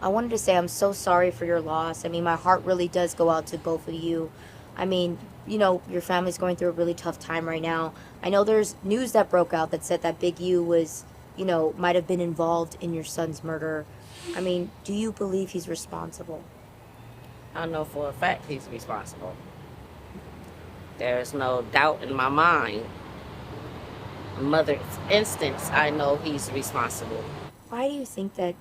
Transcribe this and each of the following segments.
I wanted to say I'm so sorry for your loss. I mean, my heart really does go out to both of you. I mean, your family's going through a really tough time right now. I know there's news that broke out that said that Big U was, might have been involved in your son's murder. I mean, do you believe he's responsible? I know for a fact he's responsible. There's no doubt in my mind. Mother's instance, I know he's responsible. Why do you think that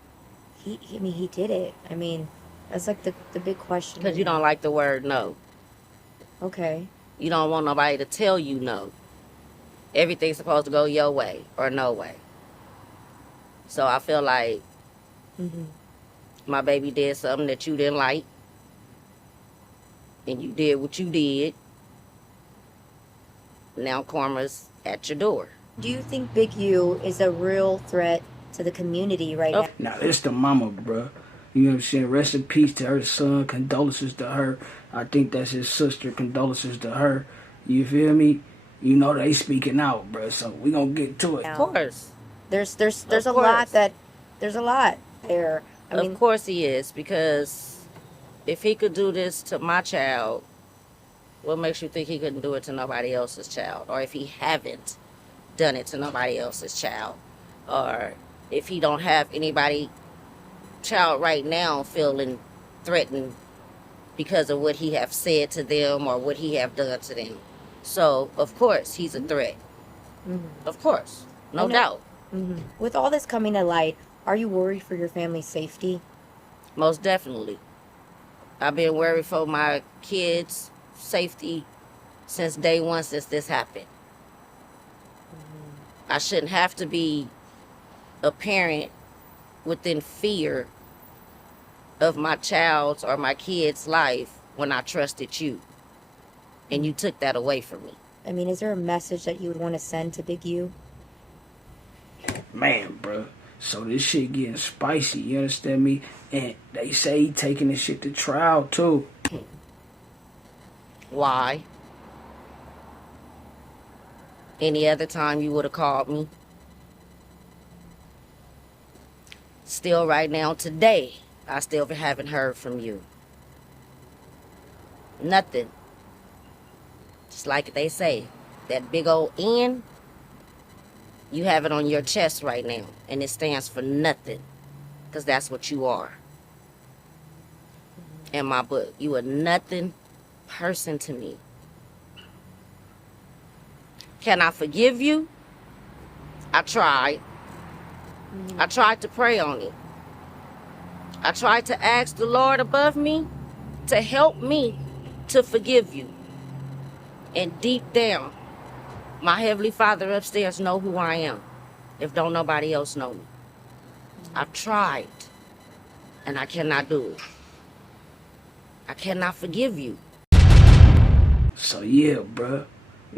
he did it? I mean, that's like the big question. Because you don't like the word no. Okay. You don't want nobody to tell you no. Everything's supposed to go your way or no way. So I feel like my baby did something that you didn't like. And you did what you did. Now karma's at your door. Do you think Big U is a real threat to the community right now? Now, it's the mama, bruh. You know what I'm saying? Rest in peace to her son. Condolences to her. I think that's his sister. Condolences to her. You feel me? You know they speaking out, bruh. So we gonna get to it. Of course. There's a lot there. I mean, of course he is, because if he could do this to my child, what makes you think he couldn't do it to nobody else's child? Or if he haven't done it to nobody else's child, or if he don't have anybody child right now feeling threatened because of what he have said to them or what he have done to them. So of course he's a threat. Of course, no doubt. With all this coming to light, are you worried for your family's safety? Most definitely. I've been worried for my kids' safety since day one, since this happened. I shouldn't have to be a parent within fear of my child's or my kid's life when I trusted you. And you took that away from me. I mean, is there a message that you would want to send to Big U? Man, bruh. So this shit getting spicy, you understand me? And they say he taking this shit to trial, too. Why? Any other time you would have called me. Still right now, today, I still haven't heard from you. Nothing. Just like they say, that big old N, you have it on your chest right now, and it stands for nothing, because that's what you are. In my book, you a nothing person to me. Can I forgive you? I tried. I tried to pray on it. I tried to ask the Lord above me to help me to forgive you. And deep down, my Heavenly Father upstairs know who I am, if don't nobody else know me. I've tried, and I cannot do it. I cannot forgive you. So yeah, bruh.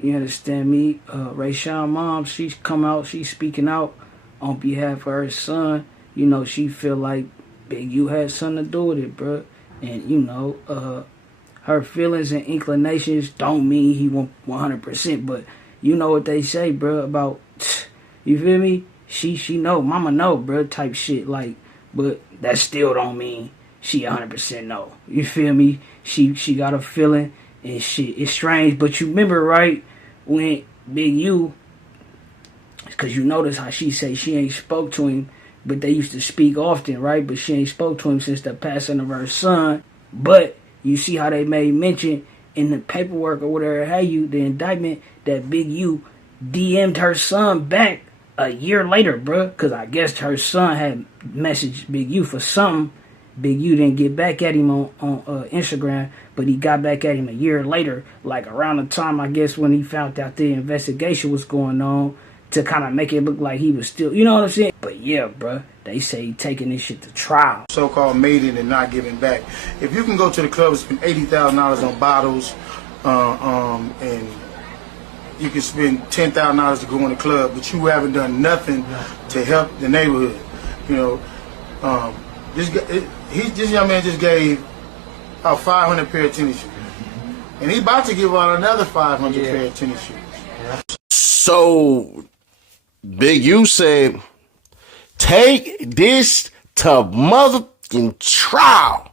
You understand me? Rayshawn mom, she's come out, she's speaking out on behalf of her son. You know, she feel like Big U had something to do with it, bruh. And, you know, her feelings and inclinations don't mean he won't 100%, but you know what they say, bruh, about, you feel me? She know, mama know, bruh, type shit, like, but that still don't mean she 100% know. You feel me? She got a feeling and shit. It's strange, but you remember, right, when Big U, because you notice how she say she ain't spoke to him, but they used to speak often, right? But she ain't spoke to him since the passing of her son. But you see how they made mention in the paperwork or whatever, how you, the indictment, that Big U DM'd her son back a year later, bruh. Because I guess her son had messaged Big U for something. Big U didn't get back at him on Instagram, but he got back at him a year later, like around the time, I guess, when he found out the investigation was going on, to kind of make it look like he was still, you know what I'm saying? But yeah, bruh, they say he taking this shit to trial. So-called made it and not giving back. If you can go to the club and spend $80,000 on bottles, and you can spend $10,000 to go in the club, but you haven't done nothing to help the neighborhood, you know, this young man just gave out 500 pair of tennis shoes, and he about to give out another 500 pair of tennis shoes. So Big U said, take this to mother trial.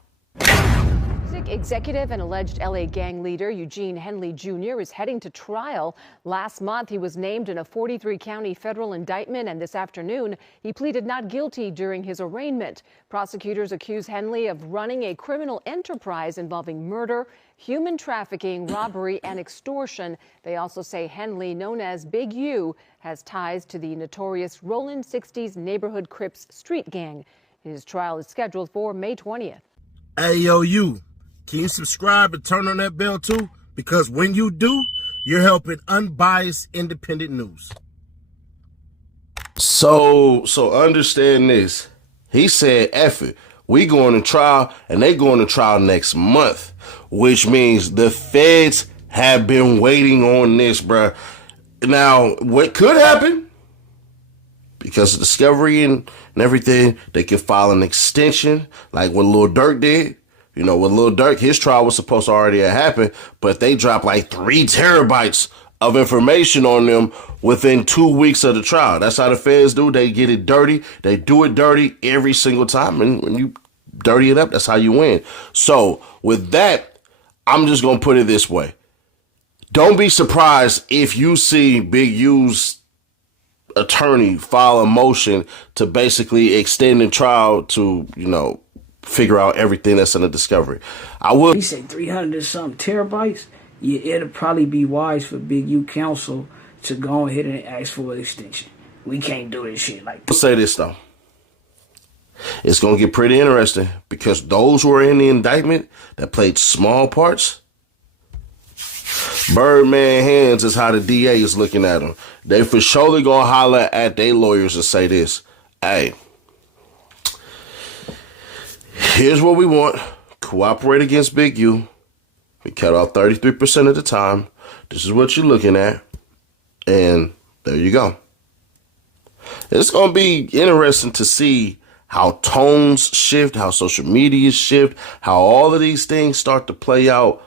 Music executive and alleged LA gang leader Eugene Henley Jr. is heading to trial. Last month, he was named in a 43-county federal indictment, and this afternoon, he pleaded not guilty during his arraignment. Prosecutors accuse Henley of running a criminal enterprise involving murder, human trafficking, robbery, and extortion. They also say Henley, known as Big U, has ties to the notorious Rollin' 60s neighborhood Crips street gang. His trial is scheduled for May 20th. Hey, yo, you. Can you subscribe and turn on that bell too? Because when you do, you're helping unbiased, independent news. So understand this. He said, F it. We going to trial, and they going to trial next month, which means the feds have been waiting on this, bruh. Now, what could happen? Because of discovery and everything, they could file an extension like what Lil Durk did. You know, with Lil Durk, his trial was supposed to already have happened, but they dropped like 3 terabytes of information on them within 2 weeks of the trial. That's how the feds do. They get it dirty. They do it dirty every single time. And when you dirty it up, that's how you win. So with that, I'm just going to put it this way. Don't be surprised if you see Big U's attorney file a motion to basically extend the trial to, you know, figure out everything that's in the discovery. He said 300 and something terabytes. Yeah, it'll probably be wise for Big U counsel to go ahead and ask for an extension. We can't do this shit like this. I'll say this though. It's going to get pretty interesting because those who are in the indictment that played small parts, Birdman hands is how the DA is looking at them. They for surely going to holler at their lawyers and say this. Hey, here's what we want. Cooperate against Big U. We cut off 33% of the time. This is what you're looking at. And there you go. It's going to be interesting to see how tones shift, how social media shift, how all of these things start to play out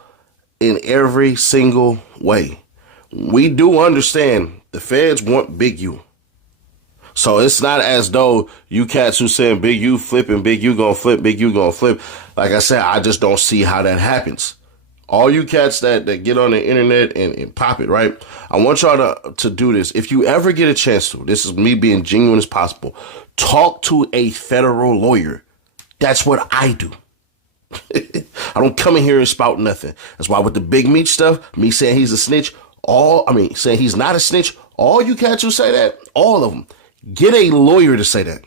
in every single way. We do understand the feds want Big U. So it's not as though you cats who saying Big U flipping, Big U gonna flip, Big U gonna flip. Like I said, I just don't see how that happens. All you cats that get on the internet and pop it, right? I want y'all to do this. If you ever get a chance to, this is me being genuine as possible, talk to a federal lawyer. That's what I do. I don't come in here and spout nothing. That's why with the Big Meat stuff, me saying he's a snitch, saying he's not a snitch, all you cats who say that, all of them, get a lawyer to say that.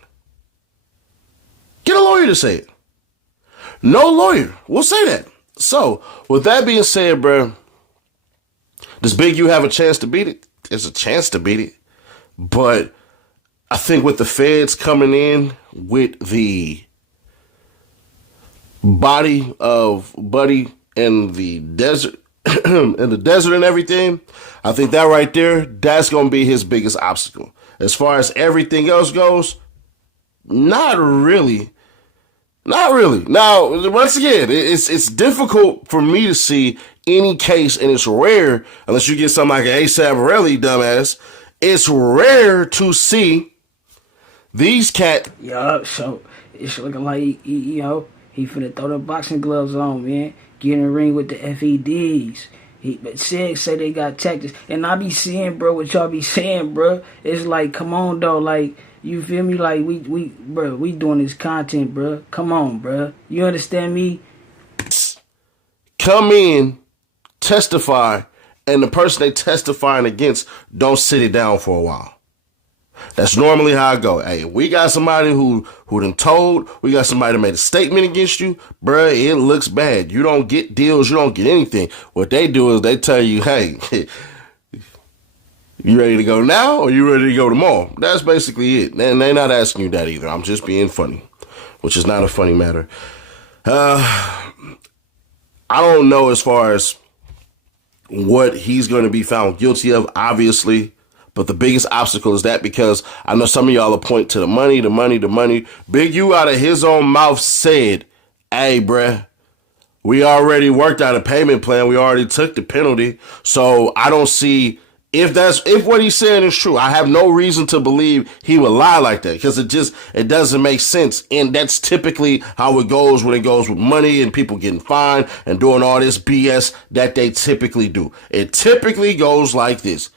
Get a lawyer to say it. No lawyer will say that. So, with that being said, bro, does Big U have a chance to beat it? There's a chance to beat it. But I think with the feds coming in with the body of Buddy in the desert, and everything, I think that right there, that's going to be his biggest obstacle. As far as everything else goes, not really. Not really. Now, once again, it's difficult for me to see any case, and it's rare, unless you get something like an A$AP Rocky, dumbass, it's rare to see these cat. Yeah, so it's looking like, he finna throw the boxing gloves on, man. Get in the ring with the FEDs. But say they got tactics. And I be seeing, bro, what y'all be saying, bro. It's like, come on, though, like, you feel me? Like, we doing this content, bro. Come on, bro. You understand me? Come in, testify, and the person they testifying against don't sit it down for a while. That's normally how I go. Hey, we got somebody who done told, we got somebody that made a statement against you, bruh, it looks bad. You don't get deals, you don't get anything. What they do is they tell you, hey, you ready to go now or you ready to go tomorrow? That's basically it. And they're not asking you that either. I'm just being funny, which is not a funny matter. I don't know as far as what he's going to be found guilty of, obviously. But the biggest obstacle is that because I know some of y'all will point to the money. Big U out of his own mouth said, hey, bruh, we already worked out a payment plan. We already took the penalty. So I don't see If what he's saying is true, I have no reason to believe he would lie like that, because it doesn't make sense. And that's typically how it goes when it goes with money and people getting fined and doing all this BS that they typically do. It typically goes like this.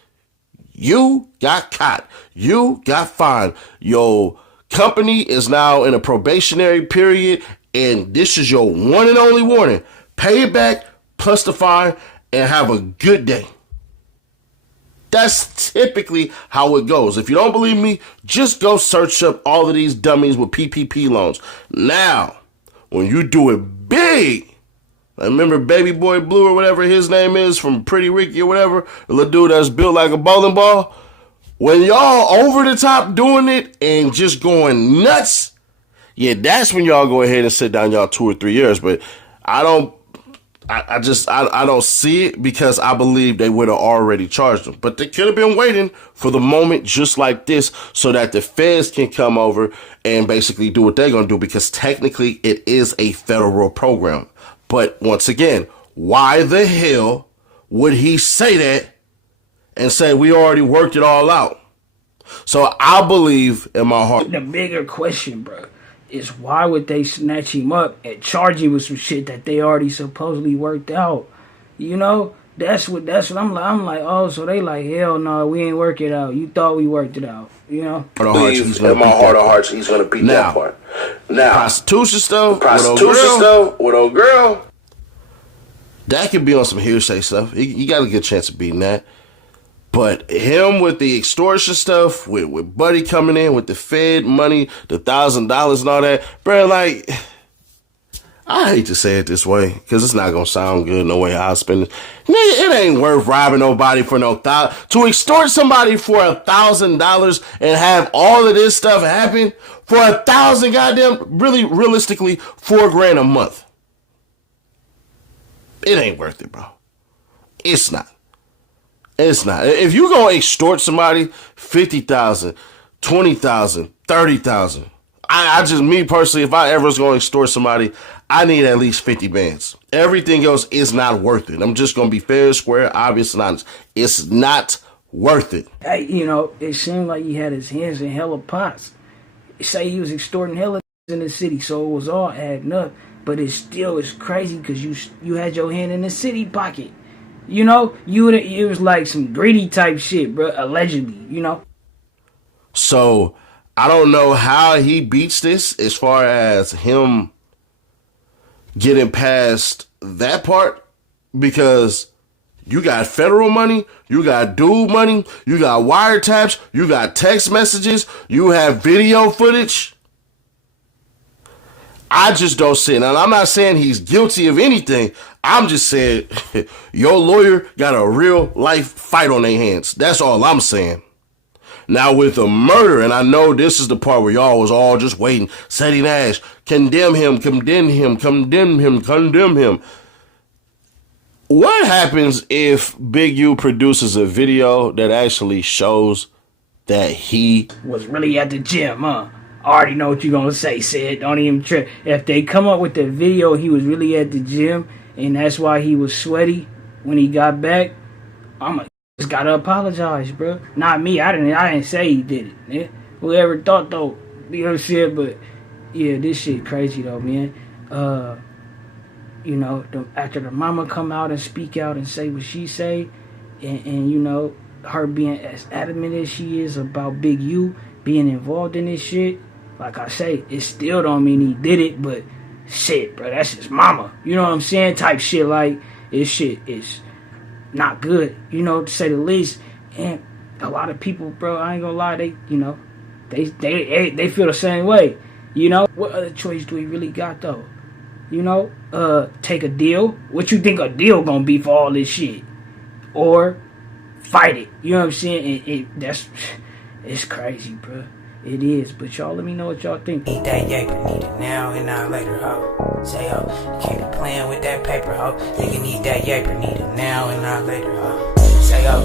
You got caught. You got fined. Your company is now in a probationary period, and this is your one and only warning. Pay it back plus the fine and have a good day. That's typically how it goes. If you don't believe me, just go search up all of these dummies with PPP loans. Now, when you do it big, I remember Baby Boy Blue or whatever his name is from Pretty Ricky or whatever, the little dude that's built like a bowling ball. When y'all over the top doing it and just going nuts, yeah, that's when y'all go ahead and sit down y'all 2 or 3 years. But I don't see it, because I believe they would have already charged them. But they could have been waiting for the moment just like this so that the feds can come over and basically do what they're going to do, because technically it is a federal program. But once again, why the hell would he say that and say we already worked it all out? So I believe in my heart. The bigger question, bro, is why would they snatch him up and charge him with some shit that they already supposedly worked out? You know, that's what I'm like. I'm like, oh, so they like, hell no, we ain't work it out. You thought we worked it out, you know? In my heart of hearts, he's gonna beat that part. Now, prostitution stuff with old girl, that could be on some hearsay stuff. You got a good chance of beating that. But him with the extortion stuff, with Buddy coming in with the Fed money, the $1,000 and all that, bro, like, I hate to say it this way, because it's not going to sound good no way I spend it. Nigga, it ain't worth robbing nobody for no $1,000. To extort somebody for $1,000 and have all of this stuff happen for $1,000 goddamn, really, realistically, $4,000 a month. It ain't worth it, bro. It's not. It's not. If you gonna extort somebody, 50,000, 20,000, 30,000. I just, me personally, if I ever was gonna extort somebody, I need at least 50 bands. Everything else is not worth it. I'm just gonna be fair, square, obvious, and honest. It's not worth it. Hey, you know, it seemed like he had his hands in hella pots. Say he was extorting hella in the city, so it was all adding up. But it still is crazy because you had your hand in the city pocket. You know, it was like some greedy type shit, bro, allegedly, you know? So, I don't know how he beats this as far as him getting past that part, because you got federal money, you got dude money, you got wiretaps, you got text messages, you have video footage. I just don't see it. And I'm not saying he's guilty of anything. I'm just saying your lawyer got a real life fight on their hands. That's all I'm saying. Now with a murder, and I know this is the part where y'all was all just waiting, Seti Nash, condemn him, condemn him, condemn him, condemn him. What happens if Big U produces a video that actually shows that he was really at the gym, huh? I already know what you're going to say, Sid. Don't even trip. If they come up with the video, he was really at the gym, and that's why he was sweaty when he got back, just got to apologize, bro. Not me. I didn't say he did it, man. Whoever thought, though, you know what I'm saying? But, yeah, this shit crazy, though, man. You know, after the mama come out and speak out and say what she say, and you know, her being as adamant as she is about Big U being involved in this shit, like I say, it still don't mean he did it, but shit, bro, that's his mama. You know what I'm saying? Type shit, like, this shit is not good, you know, to say the least. And a lot of people, bro, I ain't gonna lie, they, you know, they feel the same way. You know, what other choice do we really got, though? You know, take a deal. What you think a deal gonna be for all this shit? Or fight it. You know what I'm saying? It's crazy, bro. It is. But y'all, let me know what y'all think. Need that yaper, need it now and not later, ho. Say, ho, you can't be playing with that paper, ho. Nigga need that yaper, need it now and not later, ho. Say, ho.